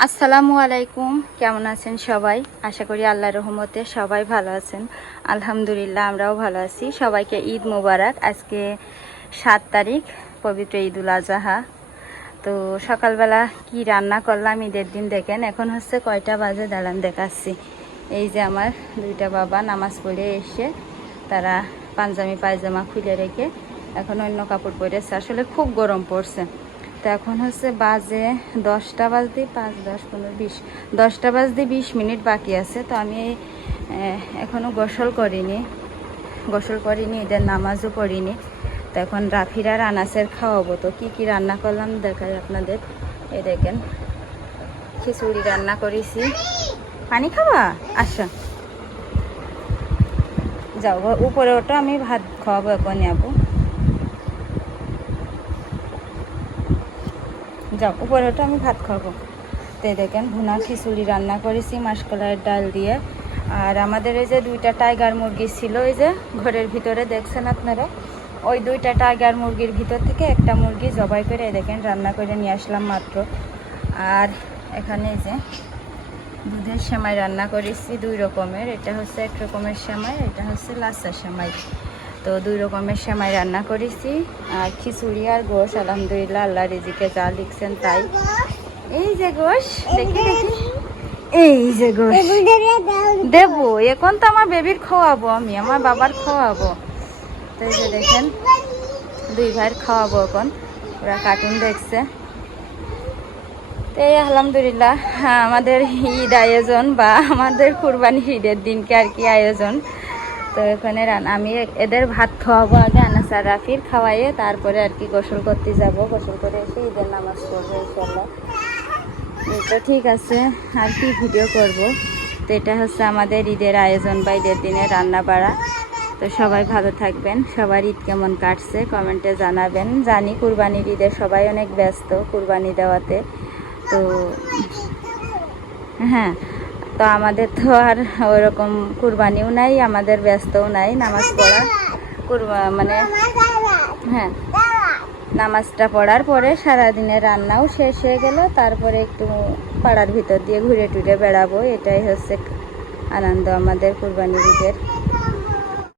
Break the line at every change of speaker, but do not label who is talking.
আসসালামু আলাইকুম। কেমন আছেন সবাই? আশা করি আল্লাহ রহমতে সবাই ভালো আছেন। আলহামদুলিল্লাহ, আমরাও ভালো আছি। সবাইকে ঈদ মোবারক। আজকে সাত তারিখ, পবিত্র ঈদুল আজহা। তো সকালবেলা কি রান্না করলাম, ঈদের দিন দেখেন। এখন হচ্ছে কয়টা বাজে দাঁড়ান, দেখাচ্ছি। এই যে আমার দুইটা বাবা নামাজ পড়ে এসে তারা পাঞ্জামি পায়জামা খুলে রেখে এখন অন্য কাপড় পরেছে আসলে খুব গরম পড়ছে। তো এখন হচ্ছে বাজে দশটা বাজতে পাঁচ, দশ, পনেরো, বিশ। দশটা বাজতে বিশ মিনিট বাকি আছে, তো আমি এখনও গোসল করিনি। গোসল করিনি, এদের নামাজও পড়িনি। তো এখন রাফিরা রানাসের খাওয়াবো। তো কি কি রান্না করলাম দেখাই আপনাদের। এ দেখেন, খিচুড়ি রান্না করেছি। পানি খাওয়া আচ্ছা যাও, উপরে ওটা আমি ভাত খাওয়াবো, এখন যাব। যাও উপরে ওটা আমি ভাত খাব। তো এই দেখেন ভুনা খিচুড়ি রান্না করেছি, মাসকলাইয়ের ডাল দিয়ে। আর আমাদের এই যে দুইটা টাইগার মুরগি ছিল ওই যে ঘরের ভিতরে, দেখছেন আপনারা? ওই দুইটা টাইগার মুরগির ভিতর থেকে একটা মুরগি জবাই করে, এই দেখেন, রান্না করে নিয়ে আসলাম মাত্র। আর এখানে এই যে দুধের সেমাই রান্না করেছি, দুই রকমের। এটা হচ্ছে এক রকমের সেমাই, এটা হচ্ছে লাচ্চা সেমাই। তো দুই রকমের সেমাই রান্না করেছি। আর খিচুড়ি আর গোশ, আলহামদুলিল্লাহ, আল্লাহ রিজিকে যা লিখছেন তাই। এই যে গোশ এই যে গোশ। দেবো, এখন তো আমার বেবির খাওয়াবো আমি, আমার বাবার খাওয়াবো। তো এই যে দেখেন, দুই ভাইয়ের খাওয়াবো এখন। ওরা কার্টুন দেখছে। তো এই আলহামদুলিল্লাহ, আমাদের ঈদ আয়োজন বা আমাদের কুরবানি ঈদের দিনকে আর কি আয়োজন। তো এখানে আমি এদের ভাত খাওয়াবো আগে আনাসার রাফির খাওয়াইয়ে তারপরে আর কি গোসল করতে যাব। গোসল করে এসে ঈদের নামাজ পড়ব ইনশাল্লাহ তো ঠিক আছে, আর কি ভিডিও করব? তো এটা হচ্ছে আমাদের ঈদের আয়োজন বা ঈদের দিনে রান্না বাড়া তো সবাই ভালো থাকবেন, সবার ঈদ কেমন কাটছে কমেন্টে জানাবেন। জানি কুরবানির ঈদে সবাই অনেক ব্যস্ত কুরবানি দেওয়াতে। তো হ্যাঁ তো আমাদের তো আর ওইরকম কুরবানিও নাই, আমাদের ব্যস্তও নাই, নামাজ পড়া কুরবা মানে হ্যাঁ নামাজটা পড়ার পরে সারাদিনের রান্নাও শেষ হয়ে গেল, তারপরে একটু পাড়ার ভিতর দিয়ে ঘুরে টুরে বেড়াবো, এটাই হচ্ছে আনন্দ আমাদের কুরবানি ঈদের।